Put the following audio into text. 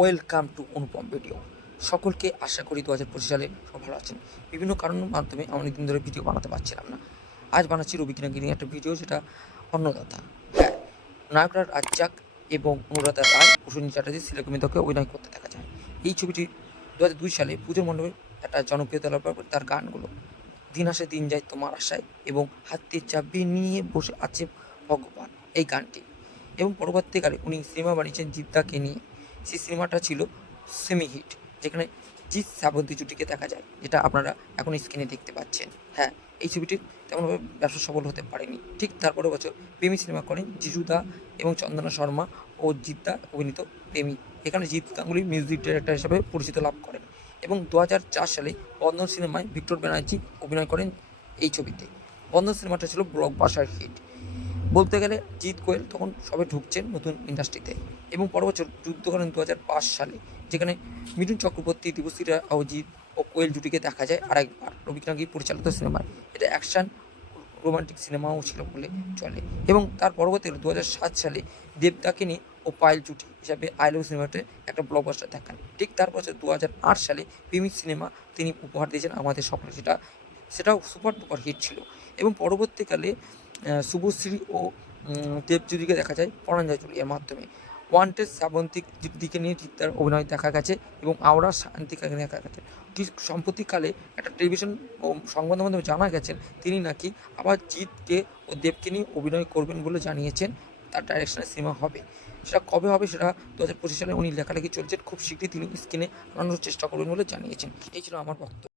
Welcome to Anupam video. সকলকে আশা করি দু হাজার পঁচিশ সালে সব ভালো আছেন। বিভিন্ন কারণের মাধ্যমে অনেকদিন ধরে ভিডিও বানাতে পারছিলাম না। আজ বানাচ্ছি রবিকিনাকে নিয়ে একটা ভিডিও যেটা অন্নদাতা। হ্যাঁ নায়করা রাজ্জাক এবং অনুরাধা রায় প্রসূন চ্যাটার্জি সিলেকমিতকে অভিনয় করতে দেখা যায়। এই ছবিটি দু হাজার দুই সালে পুজোর মণ্ডপে একটা জনপ্রিয়তা লাভ করে তার গানগুলো, দিন আসে দিন যায় তোমার আশায় এবং হাতে চাবি নিয়ে বসে আছে ভগবান, এই গানটি। এবং পরবর্তীকালে উনি সিনেমা বানিয়েছেন জিদ্দাকে নিয়ে। সেই সিনেমাটা ছিল সেমি হিট যেখানে জিৎ শ্রাবন্তী জুটিকে দেখা যায়, যেটা আপনারা এখন স্ক্রিনে দেখতে পাচ্ছেন। হ্যাঁ এই ছবিটি তেমনভাবে ব্যবসা সফল হতে পারেনি। ঠিক তারপরে বছর প্রেমী সিনেমা করেন জিজুদা এবং চন্দনা শর্মা ও জিদ্দা অভিনীত প্রেমী। এখানে জিৎ গাঙ্গুলি মিউজিক ডিরেক্টর হিসেবে পরিচিত লাভ করেন এবং দু হাজার চার সালে বন্ধন সিনেমায় ভিক্টর ব্যানার্জি অভিনয় করেন এই ছবিতে। বন্ধন সিনেমাটা ছিল ব্লকবাস্টার হিট বলতে গেলে জিৎ কোয়েল তখন সবে ঢুকছেন নতুন ইন্ডাস্ট্রিতে এবং পর বছর যুদ্ধ করেন দু হাজার পাঁচ সালে, যেখানে মিঠুন চক্রবর্তী, দিবসীরা ও জিৎ ও কোয়েল জুটিকে দেখা যায় আর আরেকবার রবিকনাগি পরিচালিত সিনেমায় এটা অ্যাকশন, রোমান্টিক সিনেমাও ছিল বলে চলে এবং তার পরবর্তী দু হাজার সাত সালে দেবদাকিনী ও পায়েল জুটি হিসাবে আইলো সিনেমাতে একটা ব্লকবাস্টার দেখান। ঠিক তার বছর দু হাজার আট সালে প্রেমিক সিনেমা তিনি উপহার দিয়েছেন আমাদের সকলে সেটা সেটাও সুপার ডুপার হিট ছিল। এবং পরবর্তীকালে শুভশ্রী ও দেবজ্যোতিকে দেখা যায় পরাঞ্জয় এর মাধ্যমে। ওয়ান্টেড শ্রাবন্তিক দিকে নিয়ে চিত্তার অভিনয় দেখা গেছে এবং আওড়া শান্তিকাকে দেখা গেছে। সম্প্রতিকালে একটা টেলিভিশন ও সংবাদ মাধ্যমে জানা গেছেন, তিনি নাকি আবার জিতকে ও দেবকে নিয়ে অভিনয় করবেন বলে জানিয়েছেন, তার ডাইরেকশনে সিনেমা হবে। সেটা কবে হবে সেটা দু হাজার পঁচিশ সালে উনি লেখালেখি চলছেন খুব শীঘ্রই তিনি স্ক্রিনে আনানোর চেষ্টা করবেন বলে জানিয়েছেন। এই ছিল আমার বক্তব্য।